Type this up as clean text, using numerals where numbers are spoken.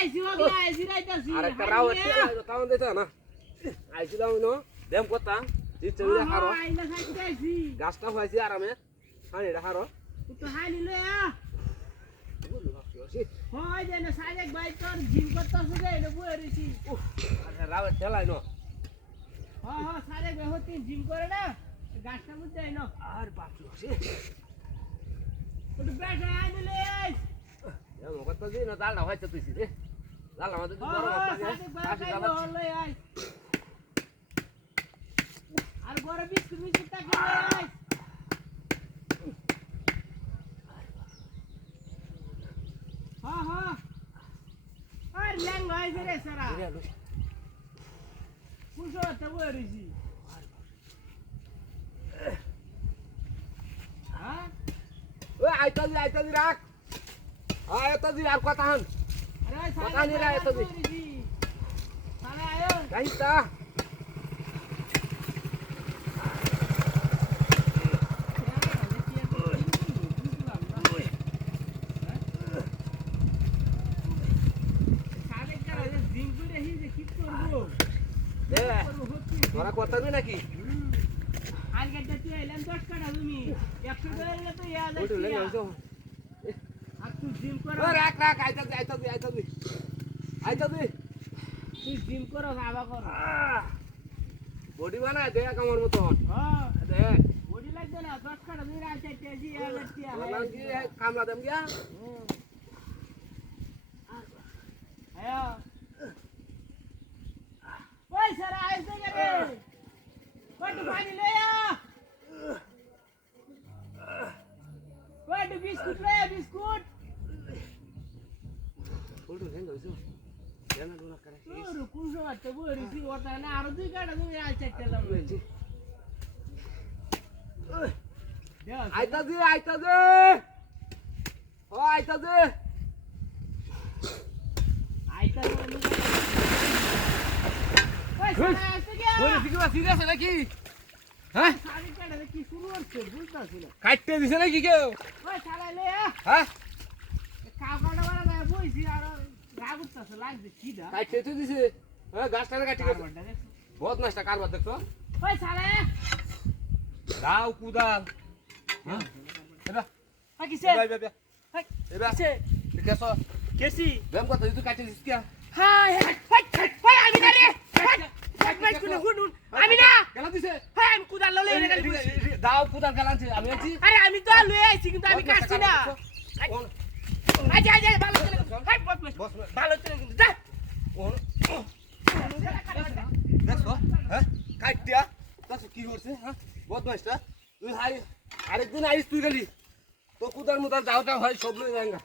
আইছি ওগলা আইছি রাইতাছি আরেকটা রাও একটা কাউন দিতা না আইছি দাও নো দেম কথা জি চলে হারো আইলা খাইতে আইছি গাছটা হইছে আরামে হানি হারো তো হানি লয়া বুঝু ভাবছি হয় যে না সাইলেক ভাই তোর জিম করতেছ যে এটা বই রইছি আরে রাও ঠেলাই নো হ্যাঁ সাইলেক ভাই হতি জিম করে না গাছটা বুঝতে আইনো আর বাপরে ভাবছি তো বেটা আইলে এ মকত জি না দালটা হইছে তুইছি রে দালটা মধ্যে বড় সাইলেক ভাই লই আই আর বড় বিস্কুট মিস্কুট টাকা লই আই হ্যাঁ আর ল্যাং হইছে রে সারা কুসো তো বই রইছি হ্যাঁ ওই আইতাজি রাখ আইতাজি আর কথা হন আরে কথা নি রে আইতাজি সারা আয়ো গাইতা দে তোরা কথা নি নাকি আজকে তুই এলাম 10 টাকা তুমি 100 টাকা নিলে তো ইয়া ওইটা লে যাও আর তুই জিম কর ও রাখ আইতাজি তুই জিম কর বাবা কর বডি বানা দে কামার মতন হ্যাঁ দে বডি লাগবে না 10 টাকা তুমি রাইতে তেজি এলাটিয়া বললাম কি কামলা দেম গিয়া আয় ওই সারা আইছে রে কত পানি লয়া কত বিস্কুট লয়া বিস্কুট ওইটা হেন হইছো জানা দোনা করে তোর কুসো আতে বরিছি ওটা না আর দুই কাটা তুমি আইছে তেলাম বলছি আইতাজি ও আইতাজি আইতা ওই সারা আইছে গিয়া ওরে দিকে সিরিয়াস নাকি হ্যাঁ সারি কাটা কি শুরু হচ্ছে বুঝতাছি না কাটতে দিছে নাকি কেউ ওই সারা লয়া হ্যাঁ কাকাটা বাড়া যায় বইছি আর রাগুতাছে লাগছে কিডা কাটতে তো দিছে হ্যাঁ গাছটা কাটি গেছে বহুত নষ্ট কারবার দেখছো ওই সারা দাও কুদাল হ্যাঁ এবা কিছে এবা এবা কিছে কেসো কেসি বেম কথা তুই কাটতে দিস কি হাই হাই আমি না রে হাই কোন হুনুন আমি না কেলা দিছে হাই আমি কুদাল ললে এনে গেল দাও কুদাল গালানছে আমি আছি আরে আমি তো লয়ে আইছি কিন্তু আমি কাটছি না আজ ভালো চলে হাই বস ভালো চলে কিন্তু যা দেখছো হ্যাঁ কাটতিয়া দেখছো কি করছে হ্যাঁ বহুত নষ্ট তুই হাই আরেকদিন আইস তুই গেলি তো কুদাল মুদাল যাওটা হয় সব লই যাঙ্গা